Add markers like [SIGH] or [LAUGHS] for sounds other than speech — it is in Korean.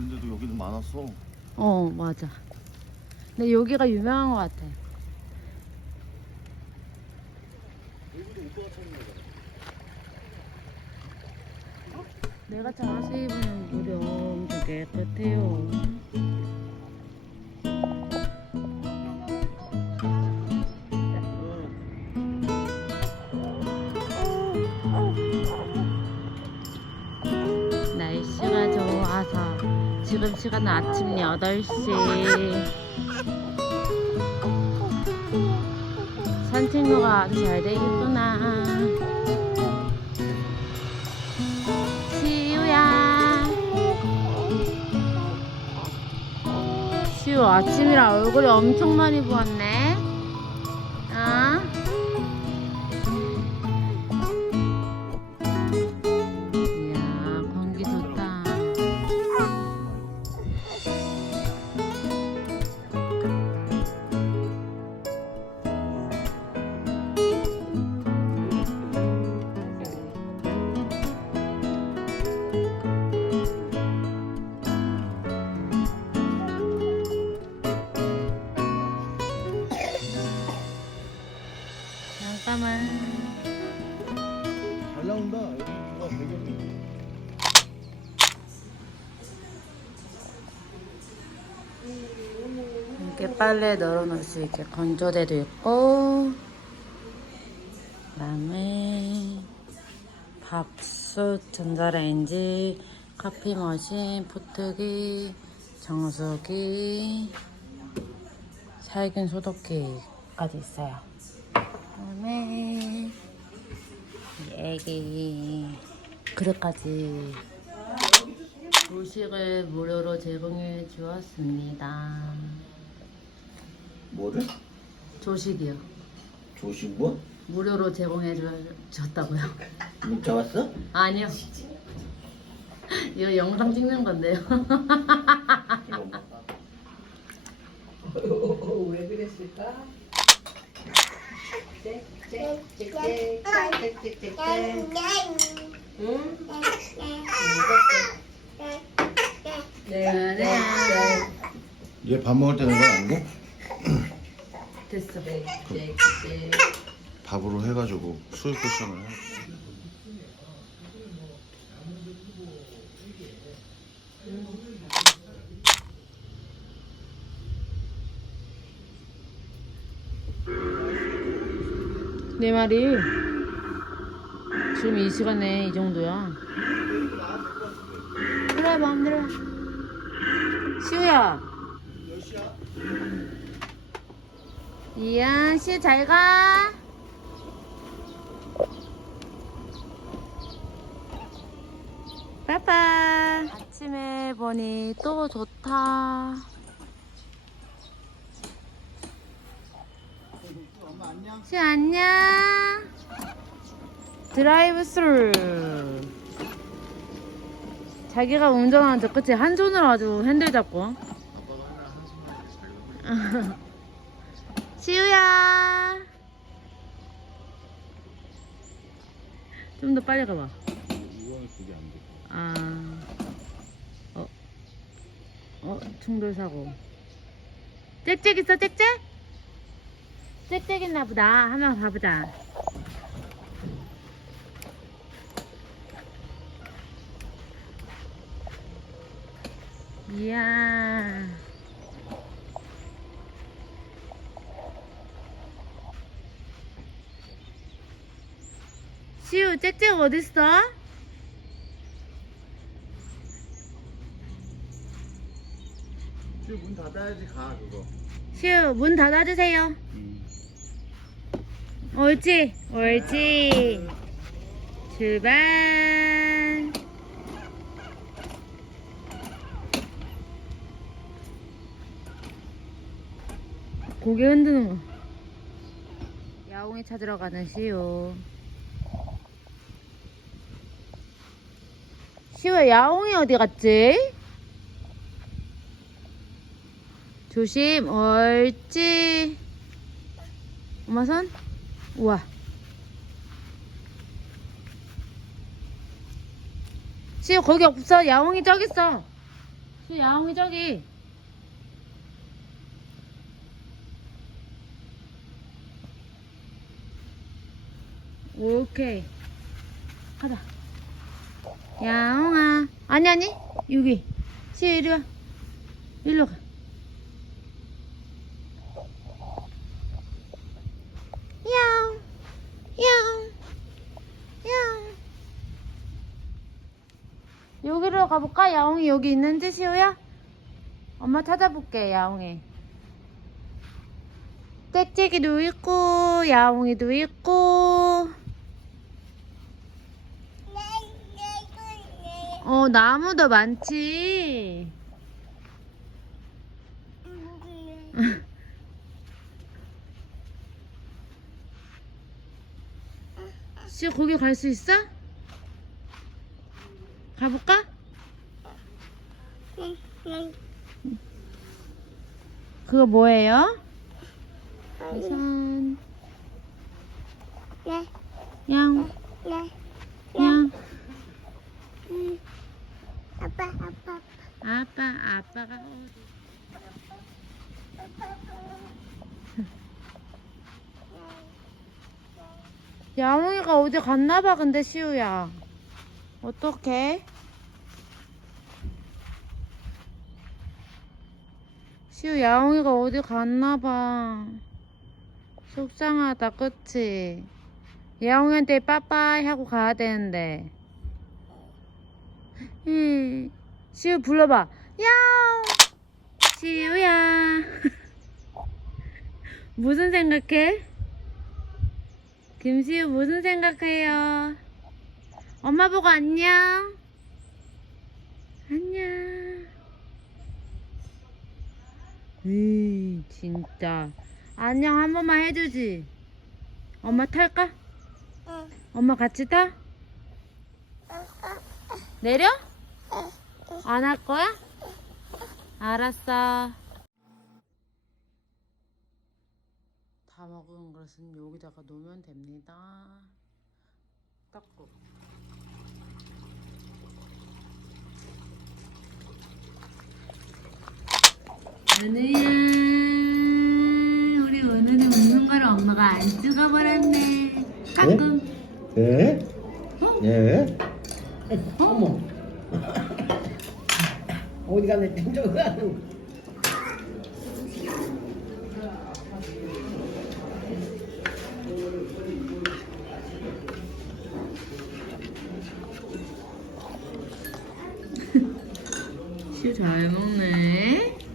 그런데도 여기는 많았어. 어 맞아 근데 여기가 유명한 것 같아 여기도 오빠가 찾는 거잖아. 내가 자세히 보면 물이 엄청 깨끗해요 지금 시간은 아침 8시. 산책로가 잘돼 있구나. 시우야. 시우 아침이라 얼굴이 엄청 많이 부었네 이렇게 빨래 널어놓을 수 있게 건조대도 있고 그다음에 밥솥, 전자레인지, 커피 머신, 포트기, 정수기, 살균 소독기까지 있어요. 그다음에 이 애기 그릇까지 조식을 무료로 제공해 주었습니다. 뭐를? 조식이요. 조식 뭐? 무료로 제공해 주- 줬다고요? 문자 왔어? 아니요. 이거 영상 찍는 건데요. [LAUGHS] 왜 그랬을까? 응? 네, 네, 얘 밥 먹을 때는 건 아니고 됐어. 네, 네, 네. 밥으로 해가지고 수육 포션을 해. 내 말이 지금 이 시간에 이 정도야. 그래 마음대로. 해. 시우야. 이야 시우 잘 가. 빠빠. 아침에 보니 또 좋다. 시 안녕. 드라이브 스루. 자기가 운전하는데 그치 한 손으로 아주 핸들 잡고. [LAUGHS] 시우야. 좀 더 빨리 가봐. 아. 어. 어, 충돌 사고. 짹짹 있어, 짹짹? 짹짹 있나 보다. 한번 가보자. 이야. 시우, 짹짹 어딨어? 지금 문 닫아야지 가 그거. 시우, 문 닫아주세요. 음. 옳지, 옳지. 출발. 고개 흔드는 거. 야옹이 찾으러 가는 시우. 시우야, 야옹이 어디 갔지? 조심, 옳지. 엄마 손? 우와. 시우 거기 없어. 야옹이 저기 있어. 그 야옹이 저기. 오케이. 가자. 야옹아. 아니, 아니. 여기. 시우 이리 와. 일로 가. 야옹. 야옹. 야옹. 여기로 가볼까? 야옹이 여기 있는지, 시우야? 엄마 찾아볼게, 야옹이. 짹짹이도 있고, 야옹이도 있고. 어, 나무도 많지. 시우 거기 갈 수 있어? 가볼까? 그거 뭐예요? 우산 양, 양. 아빠 아빠 아빠, 아빠가 어디? 야옹이가 어디 갔나봐, 근데 시우야. 어떡해? 시우 야옹이가 어디 갔나봐. 속상하다, 그치? 야옹이한테 빠빠이 하고 가야 되는데. 음, 시우 불러봐. 야옹! 시우야. [LAUGHS] 무슨 생각해? 김시우 무슨 생각해요? 엄마 보고 안녕. 안녕. 에이, 진짜. 안녕 한 번만 해주지. 엄마 탈까? 엄마 같이 타? 내려? 안 할 거야? 알았어. 다 먹은 것은 여기다가 놓으면 됩니다. 닦고. 은우야, 우리 은우는 웃는 걸 엄마가 안 찍어버렸네. 가끔. 예? 예? 어머. [LAUGHS] 어디 가면 땡겨 가는. 슈잘 먹네.